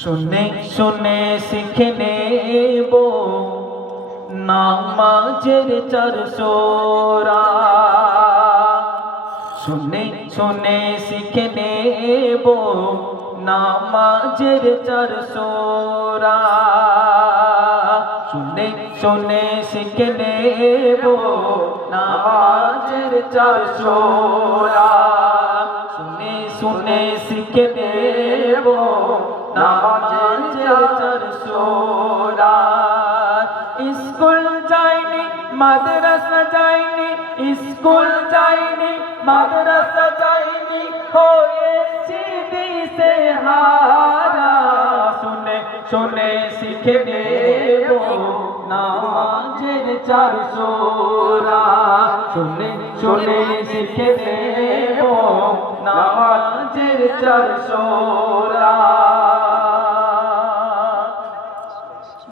শুনে শুনে শিখে নেব নামাজের 400 শুনে শুনে শিখে নেব নামাজের 400 শুনে শুনে শিখে নেব নামাজের 400 শুনে শুনে শিখে নেব নামাজের 400 স্কুল যাইনি মাদ্রাসা যাইনি স্কুল যাইনি মাদ্রাসা যাইনি হয়েছি দিশে হারা শুনে শুনে শিখে নেব নামাজের 400 শুনে শুনে শিখে নেব নামাজের 400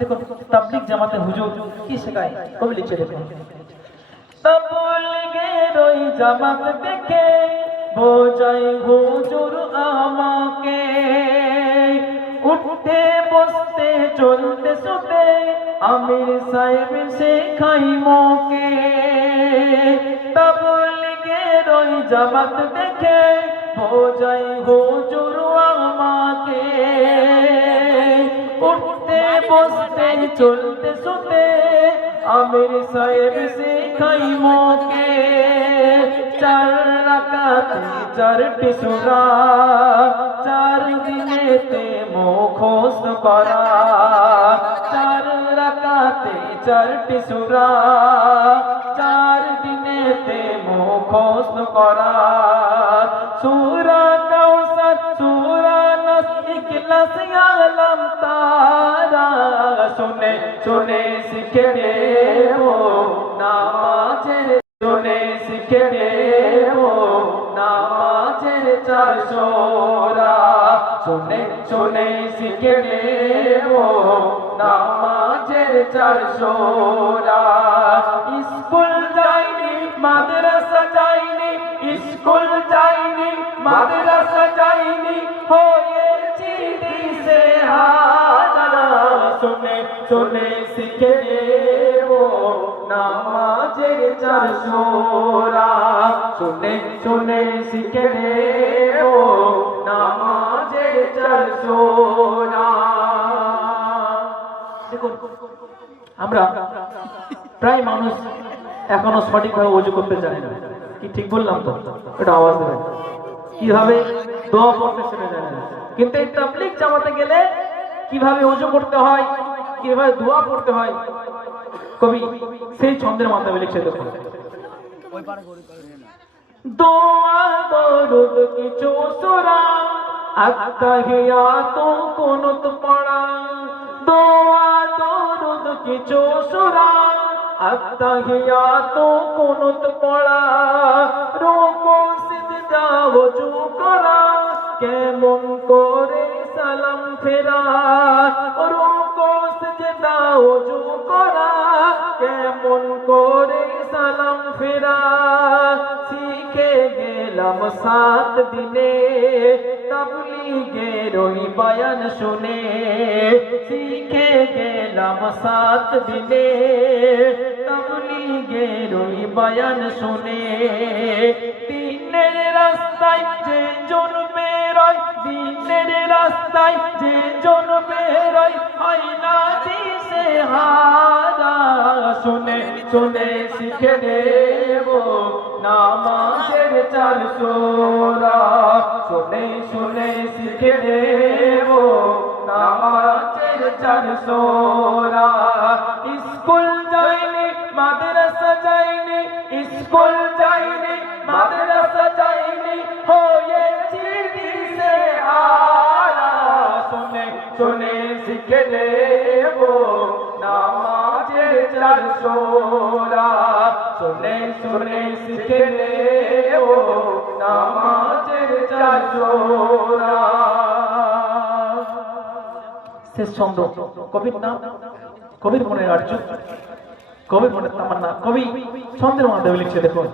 দেখুন তাবলীগ জামাতে হুজুর কি শেখায় কবি লিখে দেখুন তাবলীগের ওই জামাত দেখে বোঝাই হুজুর আমাকে উঠতে বসতে চলতে শুতে আমির সাহেব শেখাই মোকে তাবলীগের ওই জামাত দেখে বোঝাই হুজুর আমাকে উঠতে বসতে চলতে শুতে আমির সাহেব শেখাই মোকে 4 রাকাতে 4টি সূরা 4 দিনেতে মুখস্থ করা 4 রাকাতে 4টি সূরা 4 দিনেতে মুখস্থ করা সূরা কাউসার সূরা নাস ইখলাস আলম তারা শুনে শুনে শিখে নেব নামাজের শুনে শিখে নেব নামাজের 400 শুনে শুনে শিখে নেব নামাজের 400 স্কুল যাইনি মাদ্রাসা যাইনি স্কুল যাইনি মাদ্রাসা যাইনি হয়েছি দিশে হারা শুনে শুনে শিখে নেব নামাজের 400 শুনে শুনে শিখে নেব নামাজের 400 দেখুন আমরা প্রায় মানুষ এখনো সঠিকভাবে ওযু করতে জানে না কি ঠিক বললাম তো এটা আওয়াজ দেবেন কিভাবে দোয়া পড়তে সেটা জানে না কিন্তু এই তাবলীগ জামাতে গেলে কিভাবে ওযু করতে হয় কিভাবে দোয়া পড়তে হয় কবি সেই ছন্দের মাধ্যমে লিখে দেখুন দোয়া দরুদ কিছু সূরা আত্তাহিয়াতু কুনুত পড়া দোয়া দরুদ কিছু সূরা আত্তাহিয়াতু কুনুত পড়া রুকু সিজদা ওযু করা কেমন করে সালাম ফেরা রুকু সিজদা ওযু করা কেমন করে সালাম ফেরা শিখে গেলাম 7 দিনে তাবলীগের ওই বয়ান শুনে শিখে গেলাম 7 দিনে তাবলীগের ওই বয়ান শুনে দিনের রাস্তায় যে জন বেরোয় দিনের রাস্তায় যে জন বেরোয় হয় না দিশে হারা শুনে শুনে শিখে নেব নামাজের 400 শুনে শুনে শিখে নেব নামাজের 400 স্কুল যাইনি মাদ্রাসা যাইনি স্কুল যাইনি মাদ্রাসা যাইনি হয়েছি দিশে হারা শুনে শুনে শিখে নেব নামাজের 400 শুনে শুনে শিখে নেব নামাজের 400 শেষ ছন্দ কবির নাম কবির মনের আর্য কবির মনের তামান্না কবি ছন্দের মাধ্যমে লিখছে দেখুন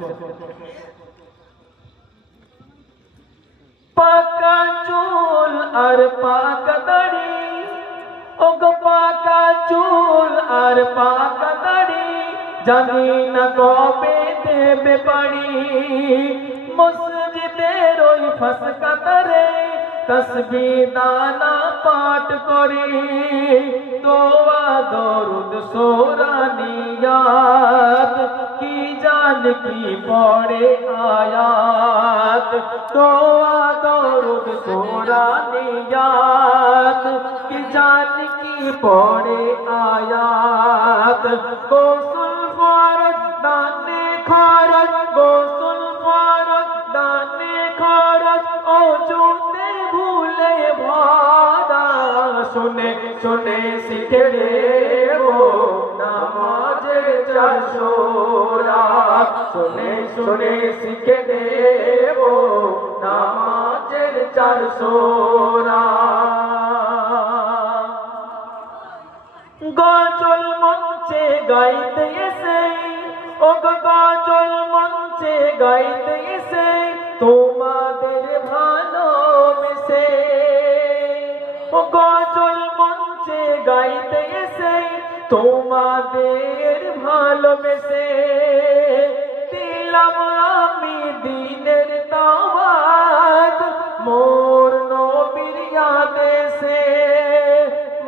পাকা চুল আর পাকা দাড়ি, ওগো পাকা চুল আর পাকা দাড়ি, জানি না কবে দেবে পাড়ি। মসজিদের ওই ফাঁস কাতারে তসবিহ দানা পাঠ করি, দোয়া দরুদ সূরা নিয়াত, কি জান কি পড়ে আয়াত। দোয়া দরুদ সূরা নিয়াত, কি জান কি পড়ে আয়াত। গোসল ফরজ দানে খরচ, গোসল ফরজ দানে খরচ, ওজুতে ভুলে ভরা। শুনে শুনে শিখে নেবো নামাজের 400 রাত, শুনে শুনে শিখে নেবো নামাজের 400 রাত। গজল মঞ্চে গাইতে এসে, ও গজল মঞ্চে গাইতে এসে তোমাদের ভালোবেসে, ও গজল মঞ্চে গাইতে এসে তোমাদের ভালোবেসে, দিলাম আমি দিনের দাওয়াত মোর নবীর আদেশে।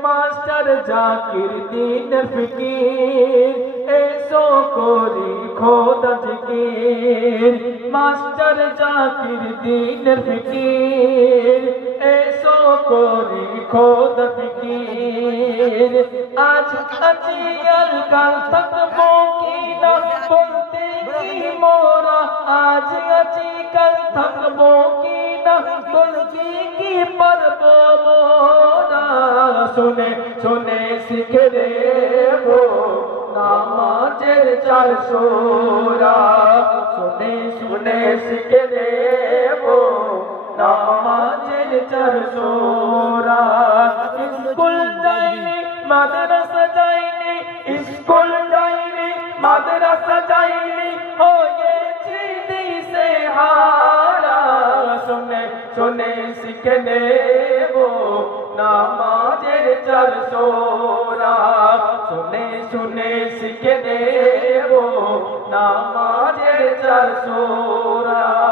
মাস্টার জাকির দিনের ফিকির, এসো করি খোদা জিকির। মাস্টার জাকির দিনের ফিকির, এসো করি খোদা ফিকির। আজ আছি কাল থাকবো কি না বলতে কি মোরা, আজ আছি কাল থাকবো কি না বলতে কি পারবো মোরা। শুনে শুনে শিখে নেবো নামাজের 400 রাত, শুনে শুনে শিখে নেবো নামাজের 400 রাত। স্কুল যাইনি মাদ্রাসা যাইনি, স্কুল যাইনি মাদ্রাসা যাইনি, হয়েছি দিশে হারা। শুনে শুনে শিখে নেবো নামাজের 400 রাত, শুনে শুনে শিখে নেবো নামাজের 400 রাত।